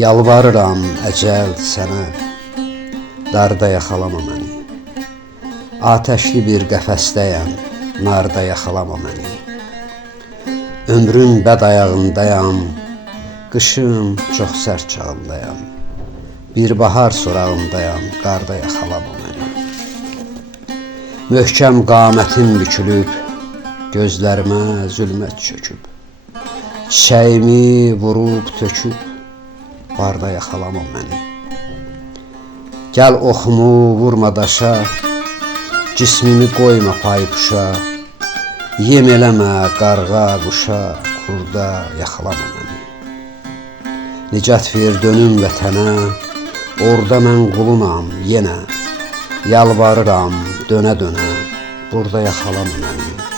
Yalvarıram əcəl sənə, darda yaxalama məni. Atəşli bir qəfəsdəyəm, narda yaxalama məni. Ömrün bəd ayağındayam, qışın çox sərt çağındayam. Bir bahar sorağındayam, qarda yaxalama məni. Möhkəm qamətim bükülüb, gözlərimə zülmət çöküb. Çiçəyimi vurub töküb, barda yaxalama məni. Gəl oxumu vurma daşa, cismimi qoyma paypuşa. Yem eləmə qarğa quşa, kurda yaxalama məni. Nicat ver dönüm vətənə, orada mən qulunam yenə. Yalvarıram dönə-dönə, burada yaxalama məni.